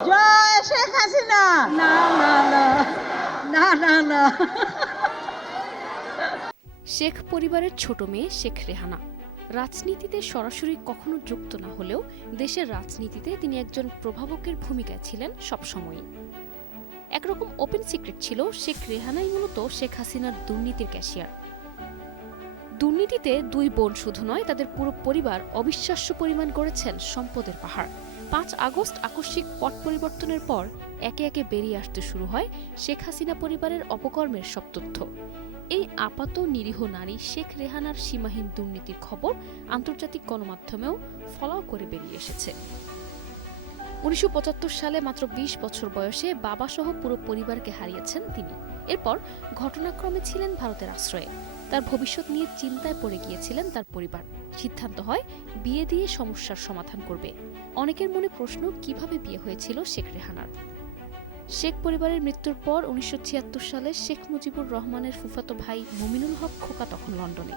জয় শেখ হাসিনা। না না না না না না। শেখ পরিবারের ছোট মেয়ে শেখ রেহানা রাজনীতিতে সরাসরি কখনো যুক্ত না হলেও দেশের রাজনীতিতে তিনি একজন প্রভাবকের ভূমিকায় ছিলেন সবসময়ই। একরকম ওপেন সিক্রেট ছিল শেখ রেহানাই মূলত শেখ হাসিনার দুর্নীতির ক্যাশিয়ার। দুর্নীতিতে দুই বোন শুধু নয়, তাদের পুরো পরিবার অবিশ্বাস্য পরিমাণ গড়েছেন সম্পদের পাহাড়। ৫ আগস্ট আকস্মিক পট পরিবর্তনের পর একে একে বেরিয়ে আসতে শুরু হয় শেখ হাসিনা পরিবারের অপকর্মের সব তথ্য। এই আপাত নিরীহ নারী শেখ রেহানার সীমাহীন দুর্নীতির খবর আন্তর্জাতিক গণমাধ্যমেও ফলাও করে বেরিয়ে এসেছে। ১৯৭৫ সালে মাত্র ২০ বছর বয়সে বাবাসহ পুরো পরিবারকে হারিয়েছেন তিনি। এরপর ঘটনাক্রমে ছিলেন ভারতের আশ্রয়ে। তার ভবিষ্যৎ নিয়ে চিন্তায় পড়ে গিয়েছিলেন তার পরিবার। সিদ্ধান্ত হয় বিয়ে দিয়ে সমস্যার সমাধান করবে। অনেকের মনে প্রশ্ন, কিভাবে বিয়ে হয়েছিল শেখ রেহানার। শেখ পরিবারের মৃত্যুর পর ১৯৭৬ সালে শেখ মুজিবুর রহমানের ফুফাতো ভাই মুমিনুল হক খোকা তখন লন্ডনে।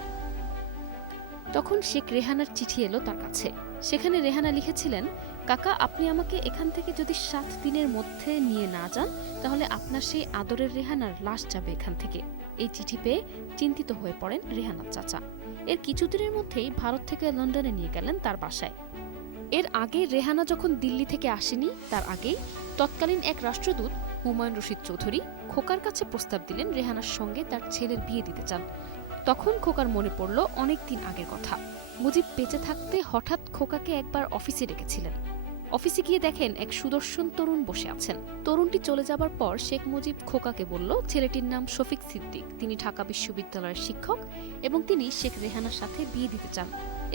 তখন শেখ রেহানার চিঠি এলো তার কাছে। সেখানে রেহানা লিখেছিলেন, কাকা, আপনি আমাকে এখান থেকে যদি ৭ দিনের মধ্যে নিয়ে না যান, তাহলে আপনার সেই আদরের রেহানার লাশ যাবে এখান থেকে। এই চিঠি পেয়ে চিন্তিত হয়ে পড়েন রেহানার চাচা। এর কিছুদিনের মধ্যেই ভারত থেকে লন্ডনে নিয়ে গেলেন তার বাসায়। এর আগে রেহানা যখন দিল্লি থেকে আসেনি, তার আগেই তৎকালীন এক রাষ্ট্রদূত হুমায়ুন রশিদ চৌধুরী খোকার কাছে প্রস্তাব দিলেন রেহানার সঙ্গে তার ছেলের বিয়ে দিতে চান। তখন খোকার মনে পড়ল অনেক দিন আগের কথা। মুজিব বেঁচে থাকতে হঠাৎ খোকাকে একবার অফিসে ডেকেছিলেন। অফিসে গিয়ে দেখেন এক সুদর্শন তরুণ বসে আছেন। তরুণটি চলে যাবার পর শেখ মুজিব খোকাকে বলল, ছেলেটির নাম শফিক সিদ্দিক, তিনি ঢাকা বিশ্ববিদ্যালয়ের শিক্ষক এবং তিনি শেখ রেহানার সাথে বিয়ে দিতে চান।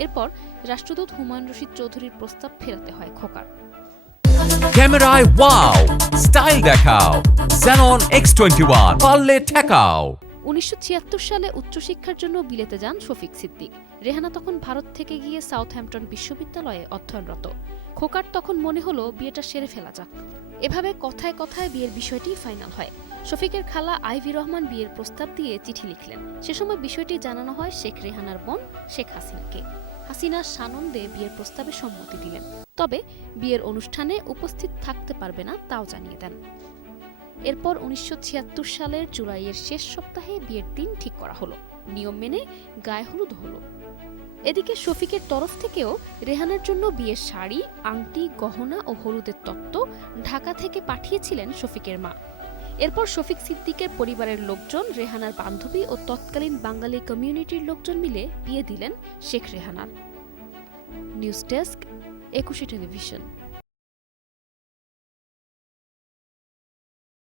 এরপর রাষ্ট্রদূত হুমায়ুন রশিদ চৌধুরীর প্রস্তাব ফেরাতে হয় খোকার। ক্যামেরায় ওয়াও, স্টাইল দেখাও, Xenon X21 পারলে ঠেকাও। ১৯৭৬ সালে উচ্চশিক্ষার জন্য বিলেতে যান শফিক সিদ্দিক। রেহানা তখন ভারত থেকে গিয়ে সাউথহ্যাম্পটন বিশ্ববিদ্যালয়ে অধ্যয়নরত। খোকার তখন মনে হলো বিয়েটা সেরে ফেলা যাক। এভাবে কথায় কথায় বিয়ের বিষয়টি ফাইনাল হয়। শফিকের খালা আইভি রহমান বিয়ের প্রস্তাব দিয়ে চিঠি লিখলেন। সে সময় বিষয়টি জানানো হয় শেখ রেহানার বোন শেখ হাসিনাকে। হাসিনা সানন্দে বিয়ের প্রস্তাবে সম্মতি দিলেন, তবে বিয়ের অনুষ্ঠানে উপস্থিত থাকতে পারবে না তাও জানিয়ে দেন। এরপর ১৯৭৬ সালের জুলাইয়ের শেষ সপ্তাহে বিয়ের দিন ঠিক করা হলো। নিয়ম মেনে গায়ে হলুদ হলো। এদিকে শফিকের তরফ থেকেও রেহানার জন্য বিয়ের শাড়ি, আংটি, গহনা ও হলুদের তত্ত্ব ঢাকা থেকে পাঠিয়েছিলেন শফিকের মা। এরপর শফিক সিদ্দিকের পরিবারের লোকজন, রেহানার বান্ধবী ও তৎকালীন বাঙালি কমিউনিটির লোকজন মিলে বিয়ে দিলেন শেখ রেহানার। News desk, ২১ television.